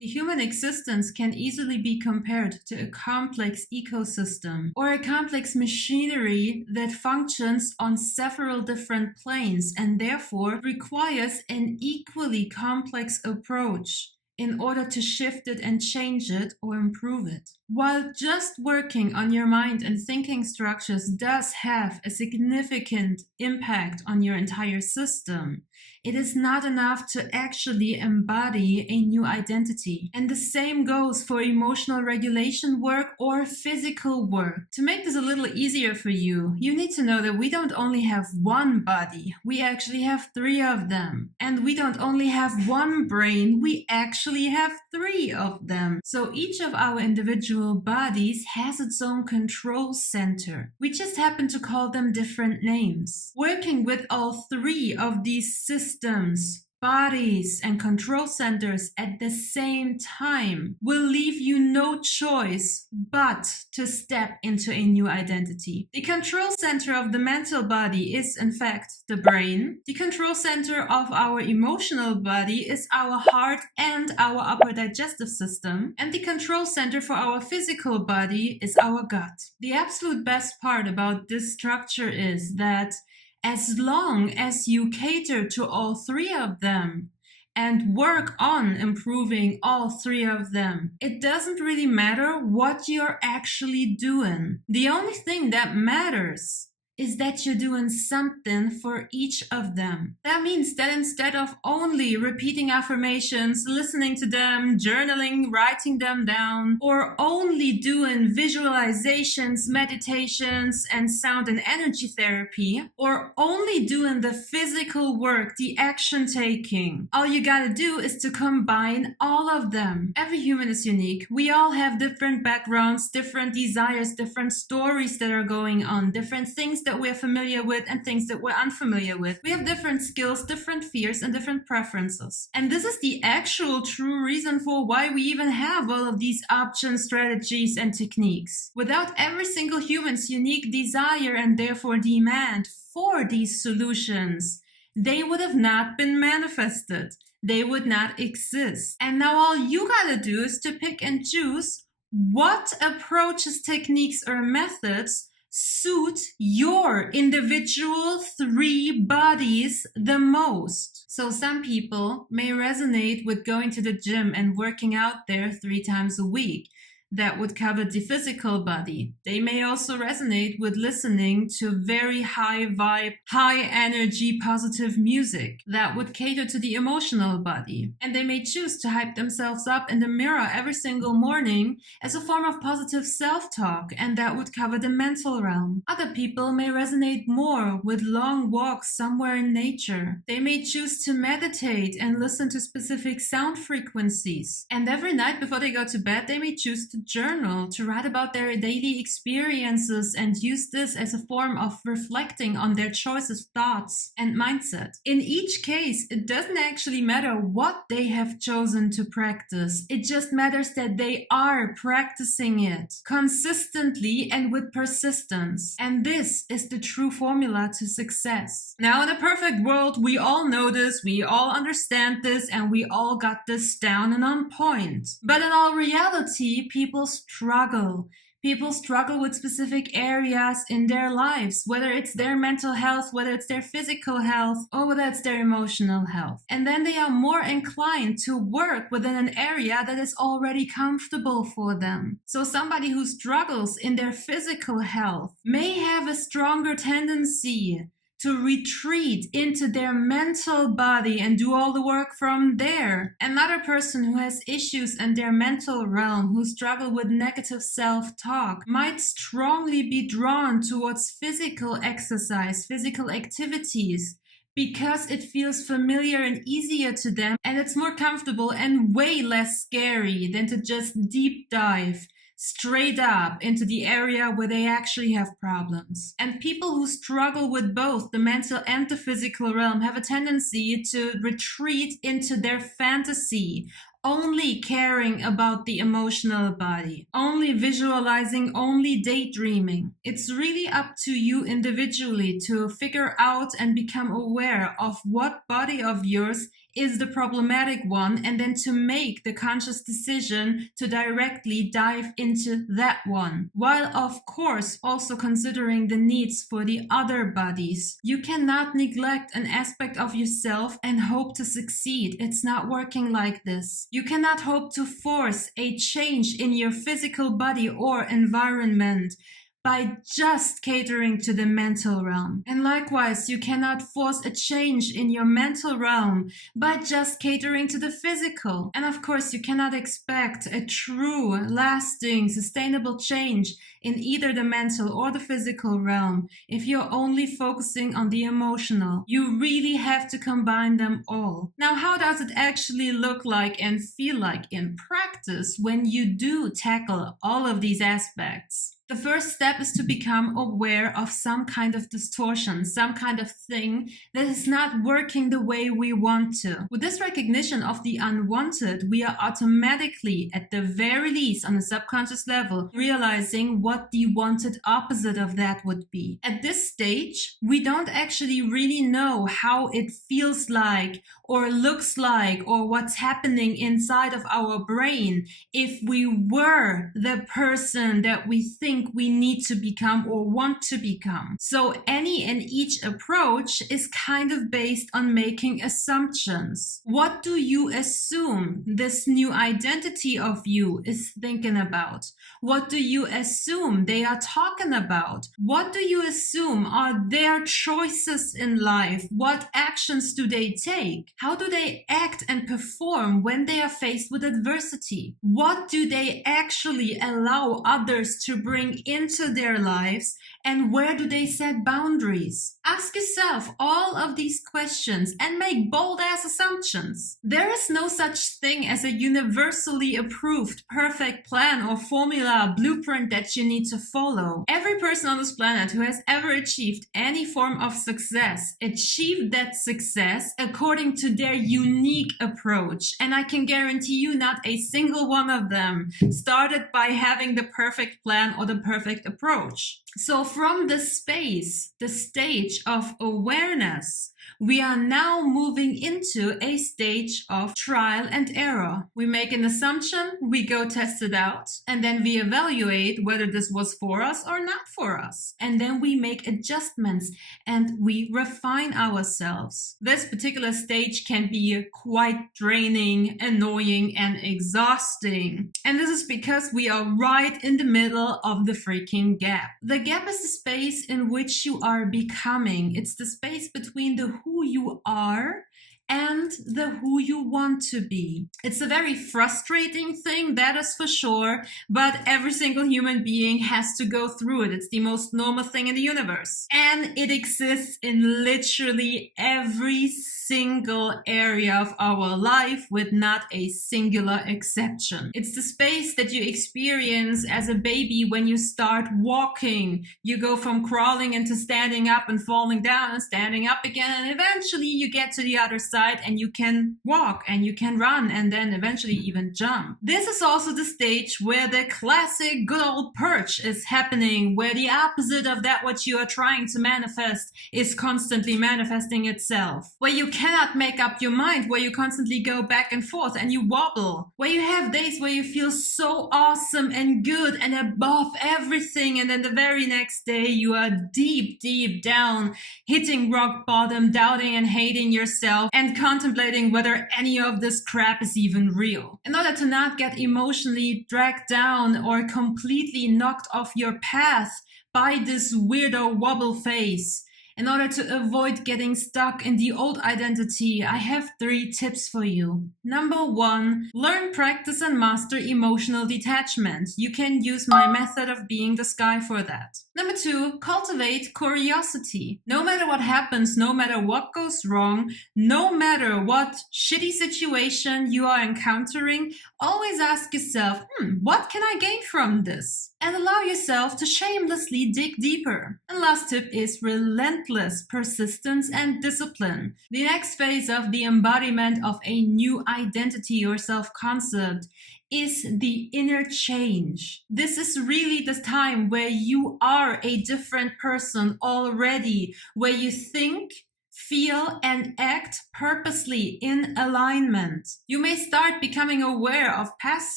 The human existence can easily be compared to a complex ecosystem or a complex machinery that functions on several different planes and therefore requires an equally complex approach in order to shift it and change it or improve it. While just working on your mind and thinking structures does have a significant impact on your entire system, it is not enough to actually embody a new identity. And the same goes for emotional regulation work or physical work. To make this a little easier for you, you need to know that we don't only have one body, we actually have 3 of them. And we don't only have one brain, we actually have 3 of them. So each of our individual bodies has its own control center. We just happen to call them different names. Working with all 3 of these systems, bodies, and control centers at the same time will leave you no choice but to step into a new identity. The control center of the mental body is, in fact, the brain. The control center of our emotional body is our heart and our upper digestive system. And the control center for our physical body is our gut. The absolute best part about this structure is that as long as you cater to all 3 of them and work on improving all 3 of them, it doesn't really matter what you're actually doing. The only thing that matters is that you're doing something for each of them. That means that instead of only repeating affirmations, listening to them, journaling, writing them down, or only doing visualizations, meditations, and sound and energy therapy, or only doing the physical work, the action taking, all you gotta do is to combine all of them. Every human is unique. We all have different backgrounds, different desires, different stories that are going on, different things that we're familiar with and things that we're unfamiliar with. We have different skills, different fears, and different preferences. And this is the actual true reason for why we even have all of these options, strategies, and techniques. Without every single human's unique desire and therefore demand for these solutions, they would have not been manifested. They would not exist. And now all you gotta do is to pick and choose what approaches, techniques, or methods suit your individual 3 bodies the most. So some people may resonate with going to the gym and working out there 3 times a week. That would cover the physical body. They may also resonate with listening to very high vibe, high energy, positive music. That would cater to the emotional body. And they may choose to hype themselves up in the mirror every single morning as a form of positive self-talk, and that would cover the mental realm. Other people may resonate more with long walks somewhere in nature. They may choose to meditate and listen to specific sound frequencies. And every night before they go to bed, they may choose to journal, to write about their daily experiences and use this as a form of reflecting on their choices, thoughts, and mindset. In each case, it doesn't actually matter what they have chosen to practice. It just matters that they are practicing it consistently and with persistence. And this is the true formula to success. Now, in a perfect world, we all know this, we all understand this, and we all got this down and on point. But in all reality, people struggle. People struggle with specific areas in their lives, whether it's their mental health, whether it's their physical health, or whether it's their emotional health. And then they are more inclined to work within an area that is already comfortable for them. So somebody who struggles in their physical health may have a stronger tendency to retreat into their mental body and do all the work from there. Another person who has issues in their mental realm, who struggle with negative self-talk, might strongly be drawn towards physical exercise, physical activities, because it feels familiar and easier to them, and it's more comfortable and way less scary than to just deep dive straight up into the area where they actually have problems. And people who struggle with both the mental and the physical realm have a tendency to retreat into their fantasy, only caring about the emotional body, only visualizing, only daydreaming. It's really up to you individually to figure out and become aware of what body of yours is the problematic one, and then to make the conscious decision to directly dive into that one, while of course also considering the needs for the other bodies. You cannot neglect an aspect of yourself and hope to succeed. It's not working like this. You cannot hope to force a change in your physical body or environment by just catering to the mental realm. And likewise, you cannot force a change in your mental realm by just catering to the physical. And of course, you cannot expect a true, lasting, sustainable change in either the mental or the physical realm if you're only focusing on the emotional. You really have to combine them all. Now, how does it actually look like and feel like in practice when you do tackle all of these aspects? The first step is to become aware of some kind of distortion, some kind of thing that is not working the way we want to. With this recognition of the unwanted, we are automatically, at the very least on a subconscious level, realizing what the wanted opposite of that would be. At this stage, we don't actually really know how it feels like or looks like or what's happening inside of our brain if we were the person that we think we need to become or want to become. So any and each approach is kind of based on making assumptions. What do you assume this new identity of you is thinking about? What do you assume they are talking about? What do you assume are their choices in life? What actions do they take? How do they act and perform when they are faced with adversity? What do they actually allow others to bring into their lives, and where do they set boundaries? Ask yourself all of these questions and make bold-ass assumptions. There is no such thing as a universally approved perfect plan or formula, blueprint that you need to follow. Every person on this planet who has ever achieved any form of success achieved that success according to their unique approach. And I can guarantee you not a single one of them started by having the perfect plan or the perfect approach. So from the space, the stage of awareness, we are now moving into a stage of trial and error. We make an assumption, we go test it out, and then we evaluate whether this was for us or not for us. And then we make adjustments and we refine ourselves. This particular stage can be quite draining, annoying, and exhausting. And this is because we are right in the middle of the freaking gap. The gap is the space in which you are becoming. It's the space between the who you are and the who you want to be. It's a very frustrating thing, that is for sure, but every single human being has to go through it. It's the most normal thing in the universe. And it exists in literally every single area of our life with not a singular exception. It's the space that you experience as a baby when you start walking. You go from crawling into standing up and falling down and standing up again, and eventually you get to the other side and you can walk and you can run and then eventually even jump. This is also the stage where the classic good old purge is happening, where the opposite of that what you are trying to manifest is constantly manifesting itself, where you cannot make up your mind, where you constantly go back and forth and you wobble, where you have days where you feel so awesome and good and above everything, and then the very next day you are deep down, hitting rock bottom, doubting and hating yourself and contemplating whether any of this crap is even real. In order to not get emotionally dragged down or completely knocked off your path by this weirdo wobble phase, in order to avoid getting stuck in the old identity, I have 3 tips for you. Number 1, learn, practice, and master emotional detachment. You can use my method of being the sky for that. Number 2, cultivate curiosity. No matter what happens, no matter what goes wrong, no matter what shitty situation you are encountering, always ask yourself, what can I gain from this? And allow yourself to shamelessly dig deeper. And last tip is relentless persistence and discipline. The next phase of the embodiment of a new identity or self-concept is the inner change. This is really the time where you are a different person already, where you think, feel, and act purposely in alignment. You may start becoming aware of past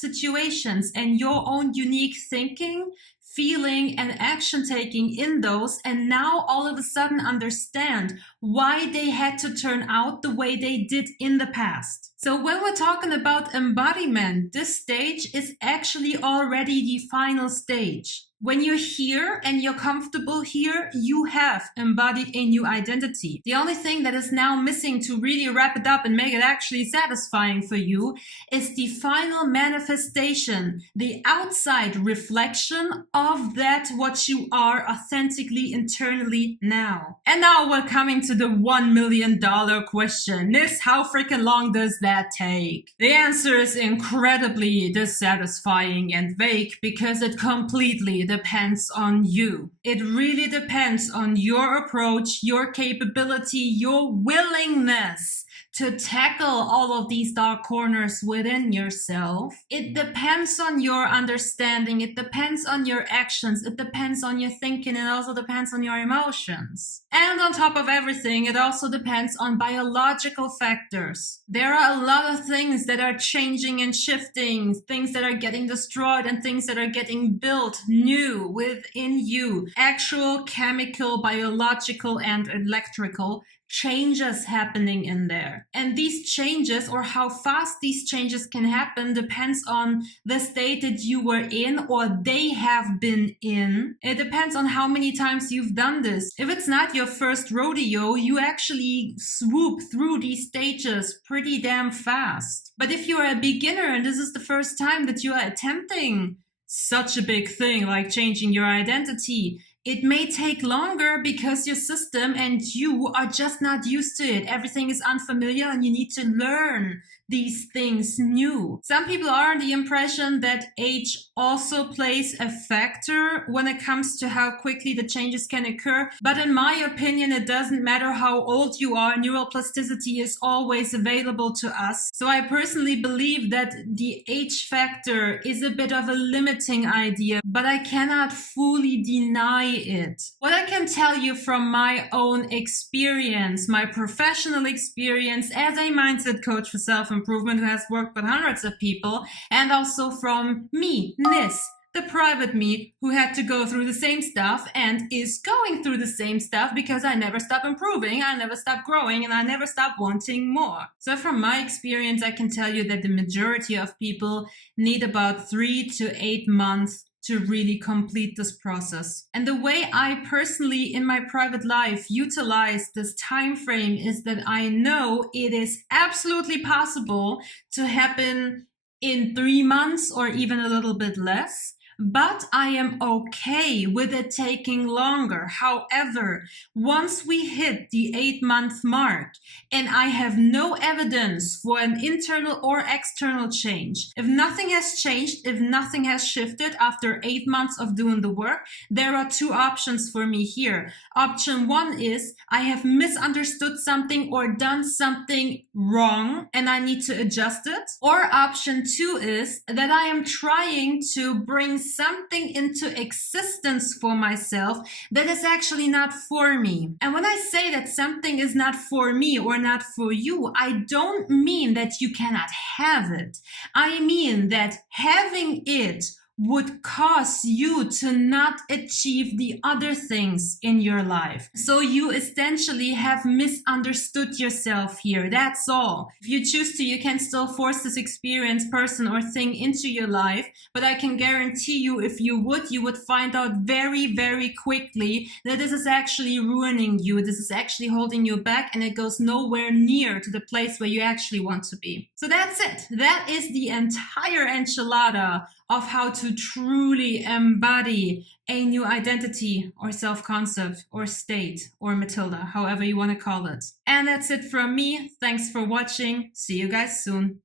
situations and your own unique thinking, feeling, and action taking in those, and now all of a sudden understand why they had to turn out the way they did in the past. So when we're talking about embodiment, this stage is actually already the final stage. When you're here and you're comfortable here, you have embodied a new identity. The only thing that is now missing to really wrap it up and make it actually satisfying for you is the final manifestation, the outside reflection of that what you are authentically internally now. And now we're coming to the $1 million question. Nis, how freaking long does that take? The answer is incredibly dissatisfying and vague because it completely depends on you. It really depends on your approach, your capability, your willingness to tackle all of these dark corners within yourself. It depends on your understanding. It depends on your actions. It depends on your thinking. It also depends on your emotions. And on top of everything, it also depends on biological factors. There are a lot of things that are changing and shifting, things that are getting destroyed and things that are getting built new within you. Actual chemical, biological, and electrical changes happening in there. And these changes, or how fast these changes can happen, depends on the state that you were in or they have been in. It depends on how many times you've done this. If it's not your first rodeo, you actually swoop through these stages pretty damn fast. But if you're a beginner and this is the first time that you are attempting such a big thing like changing your identity, it may take longer because your system and you are just not used to it. Everything is unfamiliar and you need to learn these things new. Some people are under the impression that age also plays a factor when it comes to how quickly the changes can occur. But in my opinion, it doesn't matter how old you are. Neuroplasticity is always available to us. So I personally believe that the age factor is a bit of a limiting idea, but I cannot fully deny it. What I can tell you from my own experience, my professional experience as a mindset coach for self-improvement who has worked with hundreds of people, and also from me, Nis, the private me, who had to go through the same stuff and is going through the same stuff because I never stop improving, I never stop growing, and I never stop wanting more. So from my experience, I can tell you that the majority of people need about 3 to 8 months to really complete this process. And the way I personally in my private life utilize this time frame is that I know it is absolutely possible to happen in 3 months or even a little bit less. But I am okay with it taking longer. However, once we hit the 8-month mark and I have no evidence for an internal or external change, if nothing has changed, if nothing has shifted after 8 months of doing the work, there are 2 options for me here. Option 1 is I have misunderstood something or done something wrong and I need to adjust it. Or option 2 is that I am trying to bring something into existence for myself that is actually not for me. And when I say that something is not for me or not for you, I don't mean that you cannot have it. I mean that having it would cause you to not achieve the other things in your life. So you essentially have misunderstood yourself here. That's all. If you choose to, you can still force this experience, person, or thing into your life. But I can guarantee you, if you would find out very, very quickly that this is actually ruining you. This is actually holding you back, and it goes nowhere near to the place where you actually want to be. So that's it. That is the entire enchilada of how to truly embody a new identity or self-concept or state or Matilda, however you want to call it. And that's it from me. Thanks for watching. See you guys soon.